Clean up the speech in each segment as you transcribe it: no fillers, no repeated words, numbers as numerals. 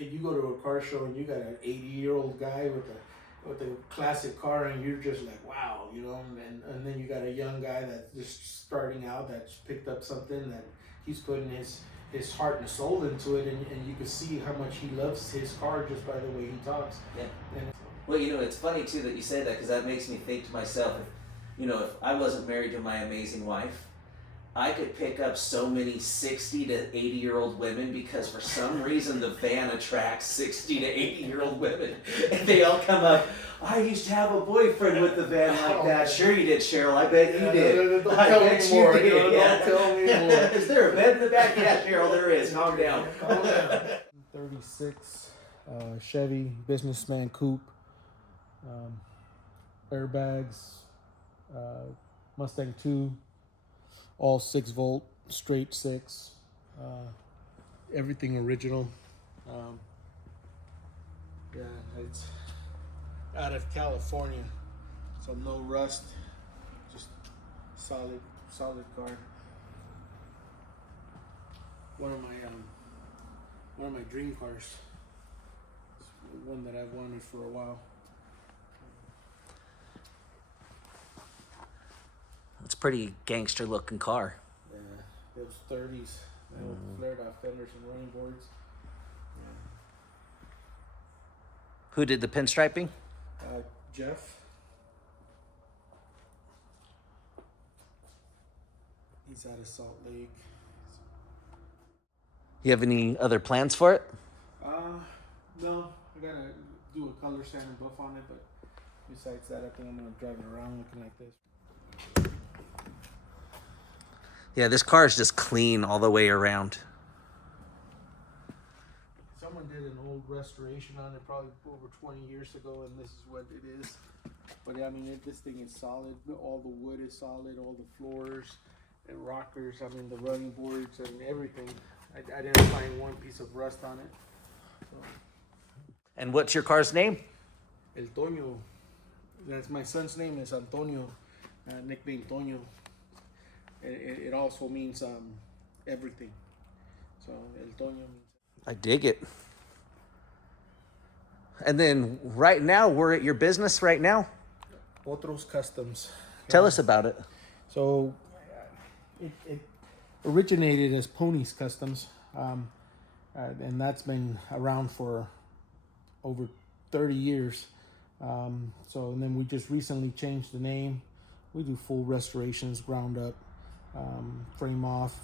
you go to a car show and you got an 80-year-old guy with a classic car, and you're just like, wow, you know, and then you got a young guy that's just starting out, that's picked up something that he's putting his heart and soul into it, and you can see how much he loves his car just by the way he talks. Yeah. And, well, you know, it's funny too that you say that, because that makes me think to myself, if I wasn't married to my amazing wife, I could pick up so many 60 to 80-year-old women, because for some reason the van attracts 60 to 80-year-old women. And they all come up, I used to have a boyfriend with the van like that. Sure you did, Cheryl. I bet you did. Don't I tell bet me you more. did. Don't tell me more. Is there a bed in the back? Yeah, Cheryl, there is. Calm down. 36 Chevy businessman coupe, airbags, Mustang 2, all 6-volt, straight 6, everything original. Yeah, it's out of California, so no rust, just solid car. One of my dream cars. It's one that I've wanted for a while. It's a pretty gangster looking car. Yeah, those 30s, flared out fenders and running boards. Yeah. Who did the pinstriping? Jeff. He's out of Salt Lake. You have any other plans for it? No, I gotta do a color sand and buff on it, but besides that, I think I'm gonna drive it around looking like this. Yeah, this car is just clean all the way around. Someone did an old restoration on it probably over 20 years ago, and this is what it is. But yeah, I mean, this thing is solid. All the wood is solid, all the floors and rockers, I mean, the running boards and everything. I didn't find one piece of rust on it. So. And what's your car's name? 𝐿𝐄𝐤. That's my son's name, is Antonio, nickname Toño. It also means everything. So 𝐿𝐄𝐤 means. I dig it. And then right now, we're at your business right now? Otros Customs. Tell us about it. So it originated as Ponies Customs, and that's been around for over 30 years. So, and then we just recently changed the name. We do full restorations, ground up, frame off,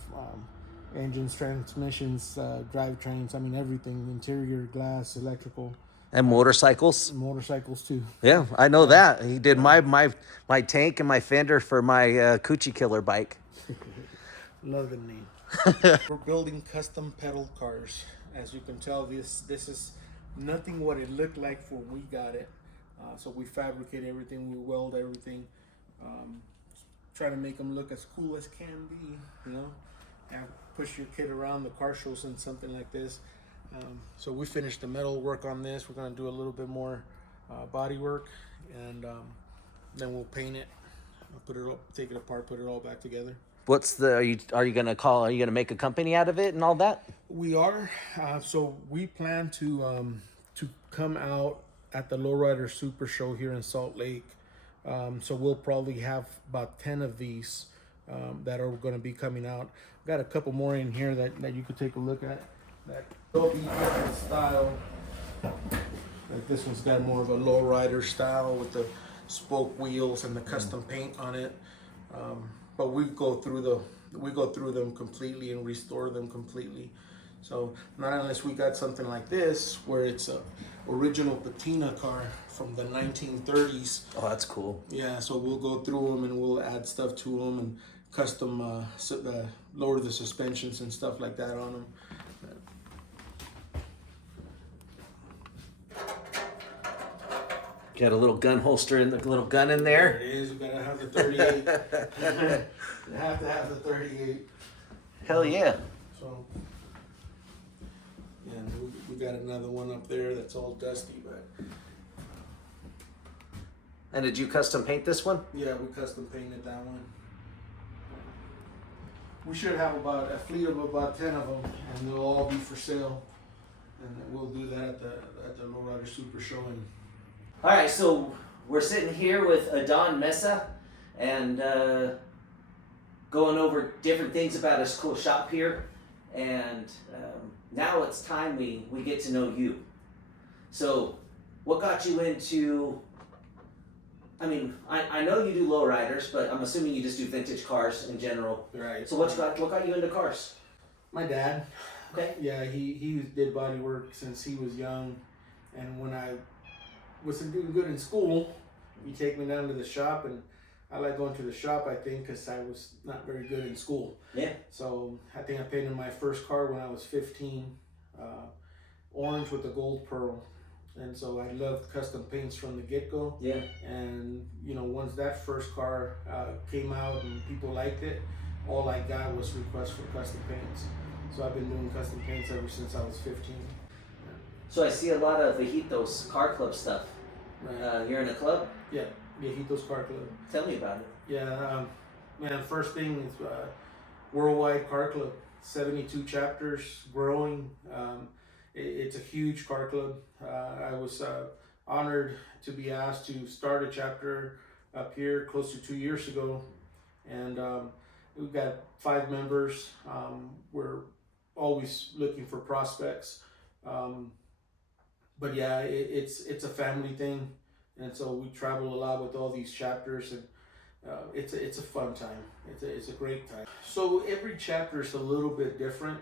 engines, transmissions, drivetrains, I mean everything, interior, glass, electrical. And motorcycles? Motorcycles too. Yeah, I know that. He did my tank and my fender for my �ㄐ𝐞𝐭'𝐬 killer bike. Love the name. We're building custom pedal cars. As you can tell, this is nothing what it looked like when we got it. So we fabricate everything, we weld everything, try to make them look as cool as can be, you know, and push your kid around the car shows and something like this. So we finished the metal work on this. We're gonna do a little bit more body work, and then we'll paint it, put it up, take it apart, put it all back together. What's the, are you gonna make a company out of it and all that? We are. So we plan to come out at the Lowrider Super Show here in Salt Lake. So we'll probably have about 10 of these that are going to be coming out. Got a couple more in here that you could take a look at. That will be different style. Like this one's got more of a Lowrider style with the spoke wheels and the custom paint on it. But we go through them completely and restore them completely. So not unless we got something like this where it's a original patina car from the 1930s. Oh, that's cool. Yeah, so we'll go through them and we'll add stuff to them and custom lower the suspensions and stuff like that on them. Got a little gun holster and the little gun in there. There it is. We gotta have the 38. You have to have the 38. Hell yeah. So yeah, we got another one up there that's all dusty, but. And did you custom paint this one? Yeah, we custom painted that one. We should have about a fleet of about 10 of them, and they'll all be for sale. and we'll do that at the Lowrider Super Show. And all right, so we're sitting here with Adan Mesa and going over different things about his cool shop here. And now it's time we get to know you. So what got you into, I mean, I know you do lowriders, but I'm assuming you just do vintage cars in general. right. So what got you into cars? My dad. Okay. Yeah, he did body work since he was young, and when I wasn't doing good in school, he'd take me down to the shop, and I like going to the shop, I think, because I was not very good in school. Yeah. So I think I painted my first car when I was 15, orange with a gold pearl. And so I loved custom paints from the get-go. Yeah. And, you know, once that first car came out and people liked it, all I got was requests for custom paints. So I've been doing custom paints ever since I was 15. So I see a lot of Viejitos car club stuff. Right. You're in a club? Yeah, Viejitos Car Club. Tell me about it. Yeah, man, first thing is worldwide car club, 72 chapters, growing. It's a huge car club. I was honored to be asked to start a chapter up here close to 2 years ago. And we've got 5 members. We're always looking for prospects. But yeah, it's a family thing. And so we travel a lot with all these chapters, and it's a fun time. It's a great time. So every chapter is a little bit different,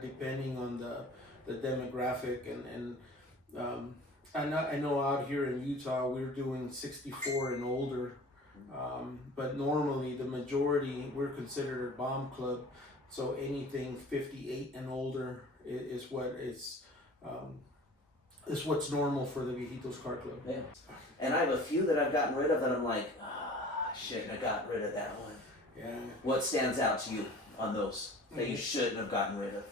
depending on the demographic, and I know out here in Utah we're doing 64 and older, but normally the majority, we're considered a bomb club, so anything 58 and older is what's normal for the Viejitos Car Club. Yeah. And I have a few that I've gotten rid of that I'm like, shouldn't have gotten rid of that one. Yeah. What stands out to you on those that you shouldn't have gotten rid of?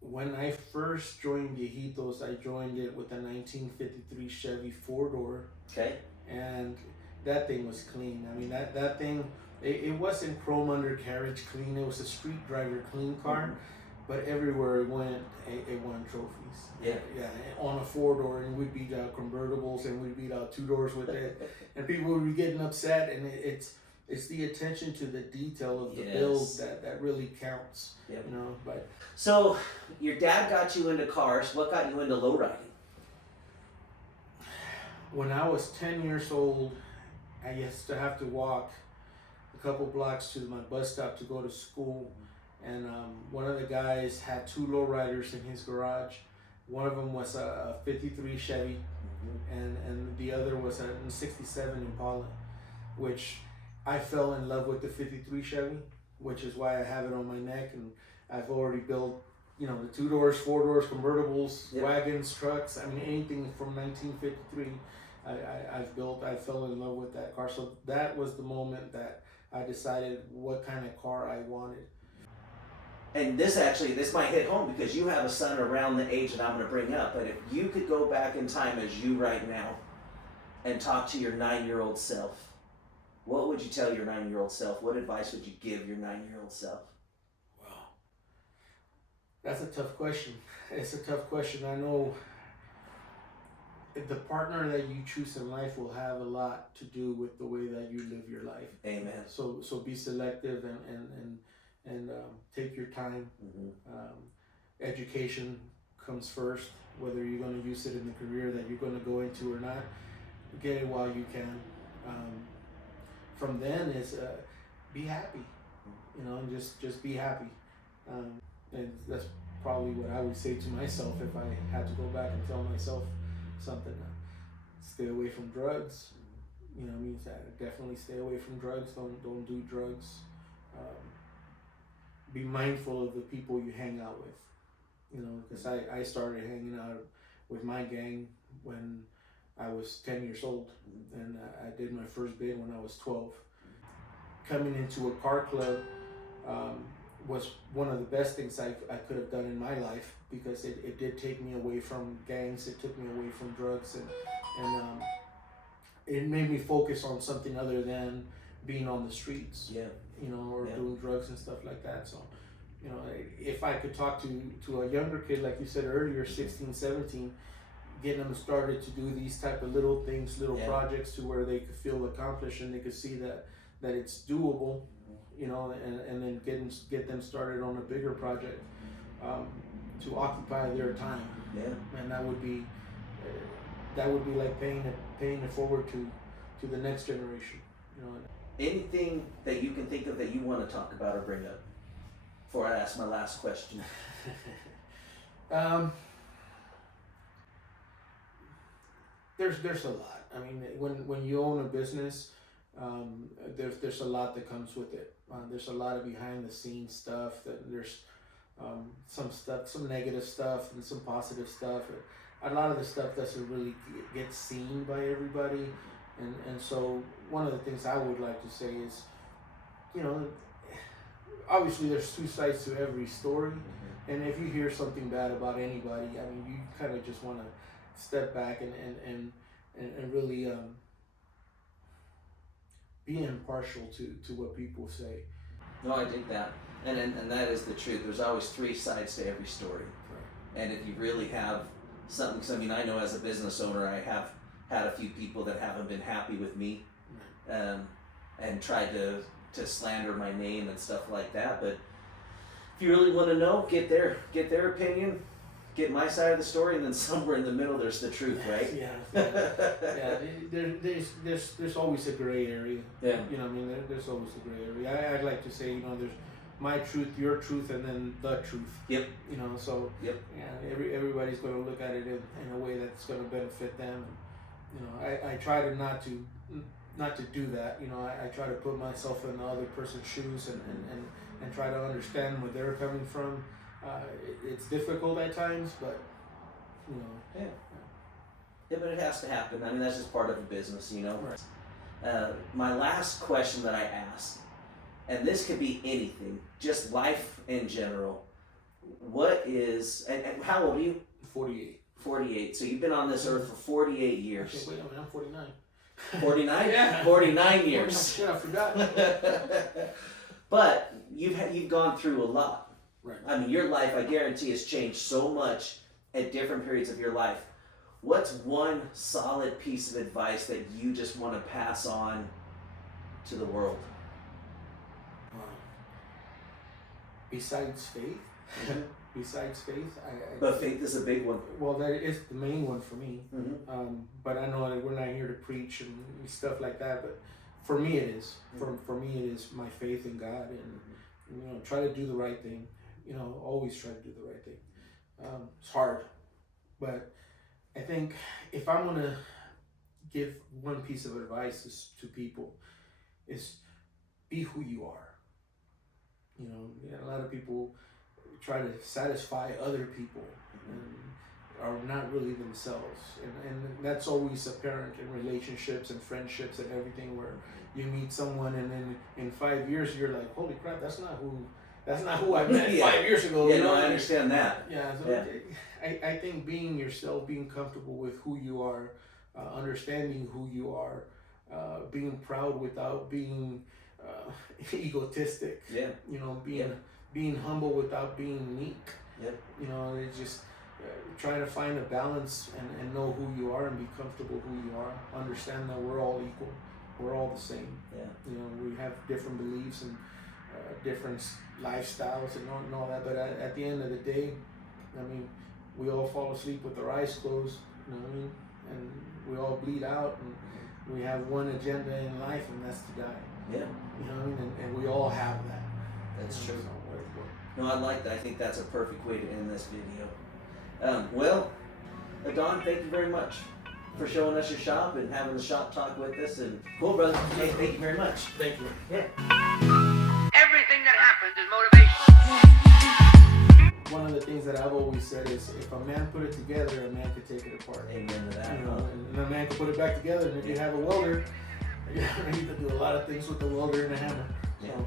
When I first joined Viejitos, I joined it with a 1953 Chevy 4-door. Okay. And that thing was clean. I mean, that thing, it wasn't chrome undercarriage clean. It was a street driver clean car. Mm-hmm. But everywhere it went, it won trophies. Yeah. Yeah, on a 4-door, and we'd beat out convertibles, and we'd beat out 2-doors with it. And people would be getting upset, and it's the attention to the detail of the build that really counts. Yep. You know, but so your dad got you into cars. What got you into lowriding? When I was 10 years old, I used to have to walk a couple blocks to my bus stop to go to school. And one of the guys had 2 lowriders in his garage. One of them was a 53 Chevy, and the other was a 67 Impala, which I fell in love with the 53 Chevy, which is why I have it on my neck. And I've already built, you know, the 2-doors, 4-doors, convertibles, wagons, trucks. I mean, anything from 1953, I've built. I fell in love with that car. So that was the moment that I decided what kind of car I wanted. And this might hit home because you have a son around the age that I'm going to bring up. But if you could go back in time as you right now and talk to your 9-year-old self, what would you tell your 9-year-old self? What advice would you give your 9-year-old self? Wow. That's a tough question. It's a tough question. I know the partner that you choose in life will have a lot to do with the way that you live your life. Amen. So be selective and take your time. Education comes first, whether you're going to use it in the career that you're going to go into or not. Get it while you can. From then is be happy, you know, and just be happy. And that's probably what I would say to myself if I had to go back and tell myself something. Stay away from drugs. You know, I mean, definitely stay away from drugs. Don't do drugs. Be mindful of the people you hang out with, you know, because I started hanging out with my gang when I was 10 years old, and I did my first bid when I was 12. Coming into a car club was one of the best things I could have done in my life, because it did take me away from gangs, it took me away from drugs, and it made me focus on something other than being on the streets. Yeah. You know, or doing drugs and stuff like that. So You know, if I could talk to a younger kid, like you said earlier, 16, 17, getting them started to do these type of little things, little projects, to where they could feel accomplished and they could see that it's doable, you know, and then get them started on a bigger project, to occupy their time. Yeah. And that would be like paying it forward to the next generation, you know. Anything that you can think of that you want to talk about or bring up before I ask my last question? There's a lot. I mean, when you own a business, there's a lot that comes with it. There's a lot of behind the scenes stuff. There's some negative stuff and some positive stuff. A lot of the stuff doesn't really get seen by everybody, and so one of the things I would like to say is, you know, obviously there's two sides to every story, and if you hear something bad about anybody, I mean, you kind of just want to step back and really be impartial to what people say. No, I dig that, and that is the truth. There's always three sides to every story, right. And if you really have something, because I mean, I know as a business owner, I have had a few people that haven't been happy with me, and tried to slander my name and stuff like that. But if you really want to know, get their opinion, get my side of the story, and then somewhere in the middle there's the truth, right? Yeah. There's always a gray area. Yeah. You know, I mean, there's always a gray area. I'd like to say, you know, there's my truth, your truth, and then the truth. Yep. You know, so yeah, everybody's going to look at it in a way that's going to benefit them. You know, I try to not to do that. You know, I try to put myself in the other person's shoes and try to understand where they're coming from. It's difficult at times, but you know. Yeah, but it has to happen. I mean, that's just part of the business, you know. Right. My last question that I asked, and this could be anything, just life in general. What is, and how old are you? 48. 48. So you've been on this earth for 48 years. Okay, wait a minute, I'm 49. 49? Yeah. 49 years. Shit, I forgot. But you've gone through a lot. Right. I mean, your life, I guarantee, has changed so much at different periods of your life. What's one solid piece of advice that you just want to pass on to the world? Besides faith, but faith is a big one. Well, that is the main one for me. Mm-hmm. But I know that we're not here to preach and stuff like that. But for me, it is. For me, it is my faith in God, and you know, try to do the right thing. You know, always try to do the right thing. It's hard, but I think if I'm gonna give one piece of advice to people, is be who you are. You know, a lot of people try to satisfy other people and are not really themselves, and that's always apparent in relationships and friendships and everything, where you meet someone and then in 5 years you're like, holy crap, that's not who I met 5 years ago. Yeah, no, I understand that. Yeah, so I think being yourself, being comfortable with who you are, understanding who you are, being proud without being egotistic. Yeah. You know, being humble without being meek. Yeah. You know, it's just trying to find a balance and know who you are and be comfortable who you are. Understand that we're all equal. We're all the same. Yeah. You know, we have different beliefs and different lifestyles and all that. But at the end of the day, I mean, we all fall asleep with our eyes closed. You know what I mean? And we all bleed out, and we have one agenda in life, and that's to die. Yeah. You know what I mean? And we all have that. That's true. No, I like that. I think that's a perfect way to end this video. Well, Adan, thank you very much for showing us your shop and having the shop talk with us. And cool, brother. Hey, thank you very much. Thank you. Yeah. Everything that happens is motivation. One of the things that I've always said is, if a man put it together, a man could take it apart. Amen to that. You know, and a man can put it back together. And if you have a welder, you can do a lot of things with the welder and a hammer. So,